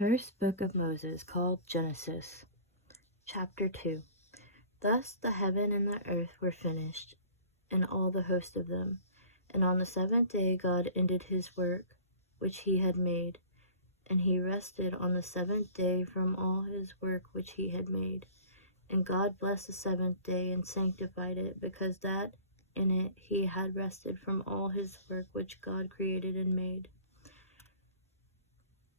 First Book of Moses, called Genesis. Chapter 2. Thus the heaven and the earth were finished, and all the host of them. And on the seventh day God ended his work which he had made, and he rested on the seventh day from all his work which he had made. And God blessed the seventh day and sanctified it, because that in it he had rested from all his work which God created and made.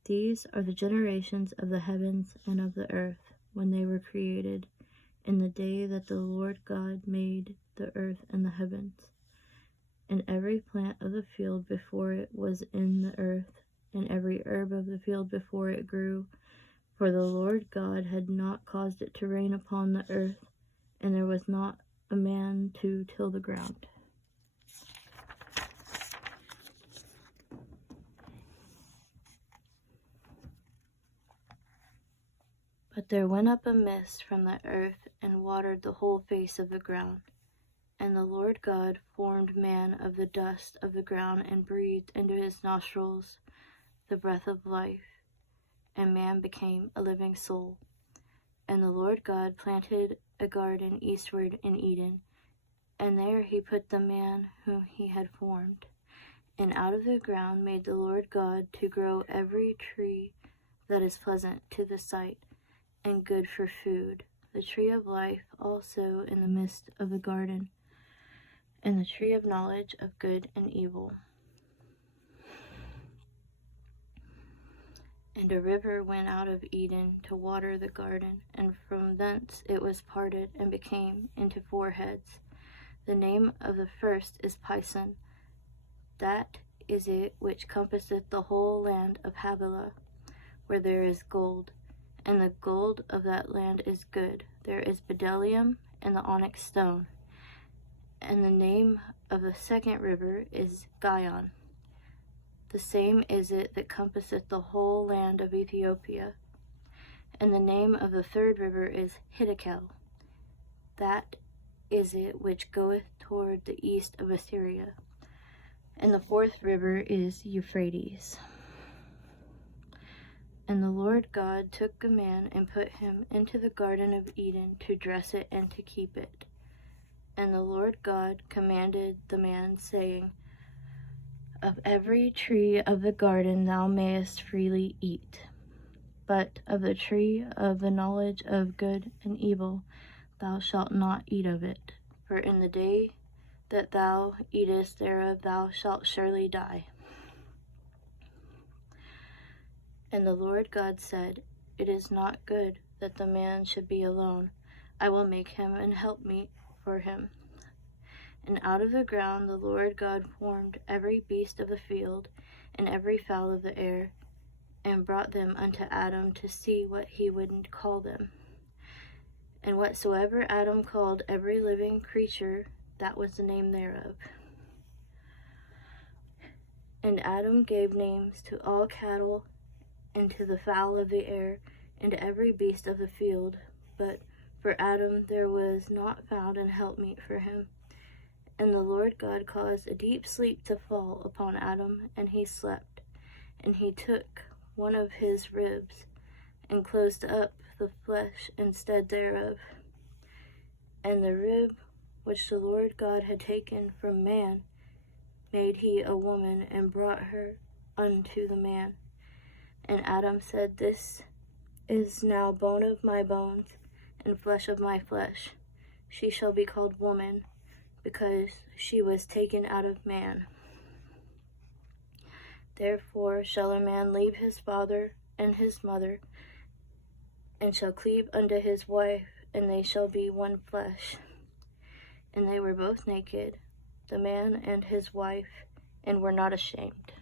These are the generations of the heavens and of the earth, when they were created, in the day that the Lord God made the earth and the heavens. And every plant of the field before it was in the earth, and every herb of the field before it grew, for the Lord God had not caused it to rain upon the earth, and there was not a man to till the ground. But there went up a mist from the earth, and watered the whole face of the ground. And the Lord God formed man of the dust of the ground, and breathed into his nostrils the breath of life, and man became a living soul. And the Lord God planted a garden eastward in Eden, and there he put the man whom he had formed. And out of the ground made the Lord God to grow every tree that is pleasant to the sight, and good for food, the tree of life also in the midst of the garden, and the tree of knowledge of good and evil. And a river went out of Eden to water the garden, and from thence it was parted and became into 4 heads. The name of the first is Pison. That is it which compasseth the whole land of Havilah, where there is gold. And the gold of that land is good. There is bdellium and the onyx stone. And the name of the second river is Gihon. The same is it that compasseth the whole land of Ethiopia. And the name of the third river is Hiddekel. That is it which goeth toward the east of Assyria. And the fourth river is Euphrates. And the Lord God took a man and put him into the garden of Eden to dress it and to keep it. And the Lord God commanded the man, saying, Of every tree of the garden thou mayest freely eat, but of the tree of the knowledge of good and evil thou shalt not eat of it, for in the day that thou eatest thereof thou shalt surely die. And the Lord God said, It is not good that the man should be alone. I will make him an helpmeet for him. And out of the ground the Lord God formed every beast of the field, and every fowl of the air, and brought them unto Adam to see what he would call them. And whatsoever Adam called every living creature, that was the name thereof. And Adam gave names to all cattle, and to the fowl of the air, and to every beast of the field. But for Adam there was not found an helpmeet for him. And the Lord God caused a deep sleep to fall upon Adam, and he slept. And he took one of his ribs, and closed up the flesh instead thereof. And the rib which the Lord God had taken from man made he a woman, and brought her unto the man. And Adam said, This is now bone of my bones, and flesh of my flesh. She shall be called woman, because she was taken out of man. Therefore shall a man leave his father and his mother, and shall cleave unto his wife, and they shall be one flesh. And they were both naked, the man and his wife, and were not ashamed.